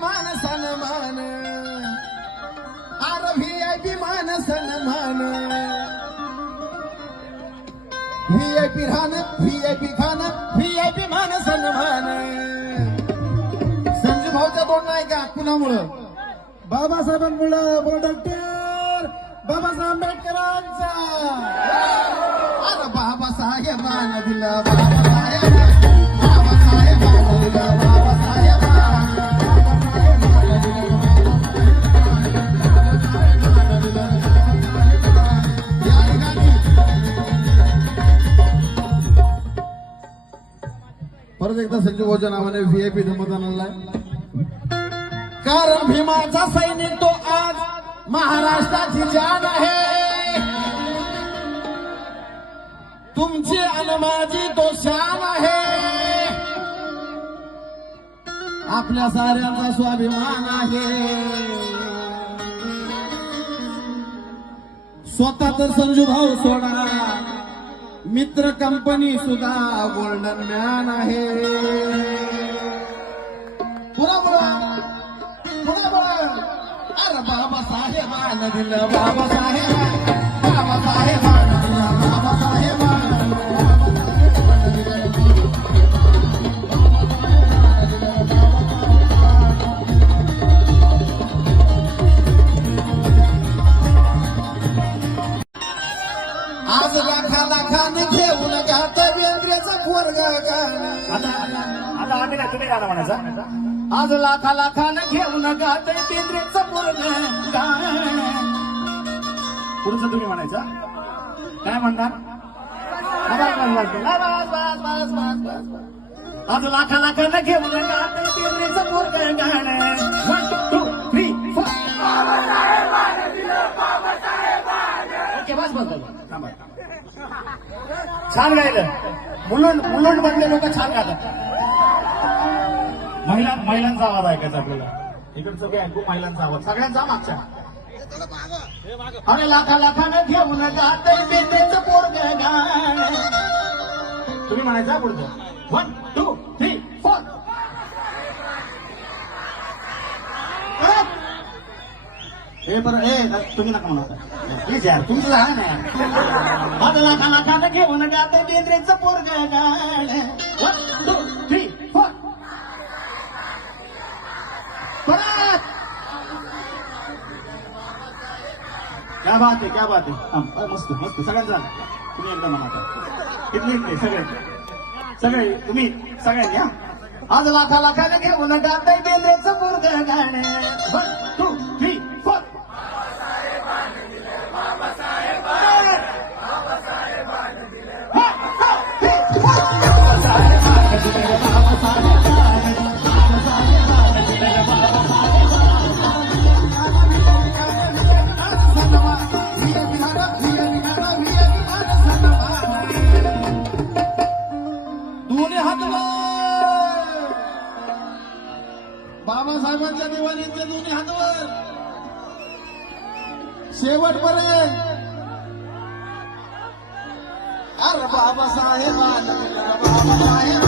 मान सन्मान RV I P मान सन्मान व्ही आय पी राहण व्ही आय पी खाणं व्ही आय पी मान सन्मान संजू भाऊचं तोंड नाही का कुणामुळं? बाबासाहेबांमुळं बोल डॉक्टर. बाबासाहेब आंबेडकरांचा. अरे बाबासाहेबांना दिला बाबासाहेब परत एकदा संजू भोजन नावाने व्हीआयपी मतदान आणलाय. कारण भीमाचा सैनिक तो आज महाराष्ट्राची जान आहे. तुमची आणि माझी तो शान आहे. आपल्या साऱ्यांचा स्वाभिमान आहे. स्वतः तर संजू भाऊ सोडा मित्र कंपनी सुद्धा गोल्डन मॅन आहे. पुन्हा बोला पुन्हा बोला अरे बाबासाहेबानं दिलं बाबासाहेब बाबासाहेबानं घात बेंद्रेचं पोरग गाणं. आता आता आम्ही नाही तुम्ही गाणं म्हणायचा. आज लाखा लाखानं घेऊन गात बेंद्रेचं पोरग गाणं. पुढचं तुम्ही म्हणायचा. काय म्हणणार. आज लाखा लाखानं घेऊन गात बेंद्रेचं पोरग गाणं. ओके बस थांबा. छान गायलं मुलुंड मुलुंड मधले लोक छान गातात महिला महिलांचा आवाज ऐकायचा आपल्याला. इकडचं काय ऐकू महिलांचा आवाज. सगळ्यांचा मागच्या अरे लाखा लाखानं घेऊन गात बेंद्रेचं पोरग गाणं. तुम्ही म्हणायचा पुढचं? वन टू थ्री फोर हे बरं हे तुम्ही नका म्हणा प्लीज यार तुमचं लहान आहे. माझं लाखा लाखानं घेऊन गात बेंद्रेचं पोरग वन टू थ्री फोर परत. क्या बात आहे क्या बात आहे. मस्त मस्त. सगळ्यांचा तुम्ही एकदा म्हणा किती इकडे सगळे. सगळे तुम्ही सगळ्यांनी आज लाखा लाखानं घेऊन गात बेंद्रेचं दोन्ही हातवर. शेवटपर्यंत. अरे बाबासाहेब बाबासाहेब.